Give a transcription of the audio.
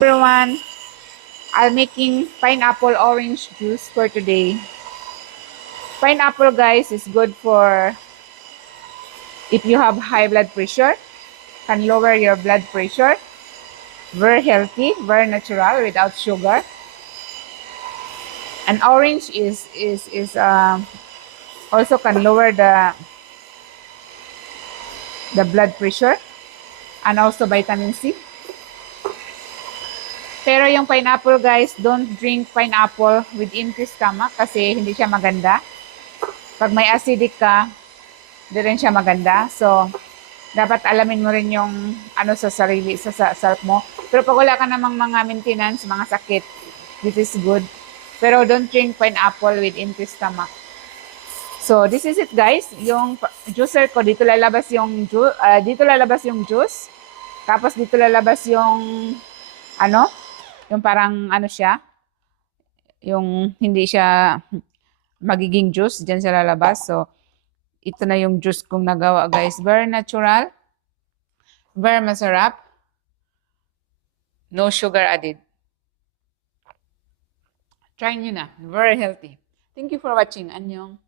Everyone, I'm making pineapple orange juice for today. Pineapple, guys, is good for if you have high blood pressure, can lower your blood pressure. Very healthy, very natural, without sugar. And orange is also can lower the blood pressure, and also vitamin C. Pero yung pineapple, guys, don't drink pineapple with empty stomach kasi hindi siya maganda. Pag may acidic ka, di rin siya maganda. So, dapat alamin mo rin yung ano sa sarili, sa self mo. Pero pag wala ka namang mga maintenance, mga sakit, this is good. Pero don't drink pineapple with empty stomach. So, this is it, guys. Yung juicer ko, dito lalabas yung juice. Tapos dito lalabas yung ano, yung parang ano siya, yung hindi siya magiging juice, diyan siya lalabas. So, ito na yung juice kong nagawa, guys. Very natural, very masarap, no sugar added. Try nyo na. Very healthy. Thank you for watching. Annyeong.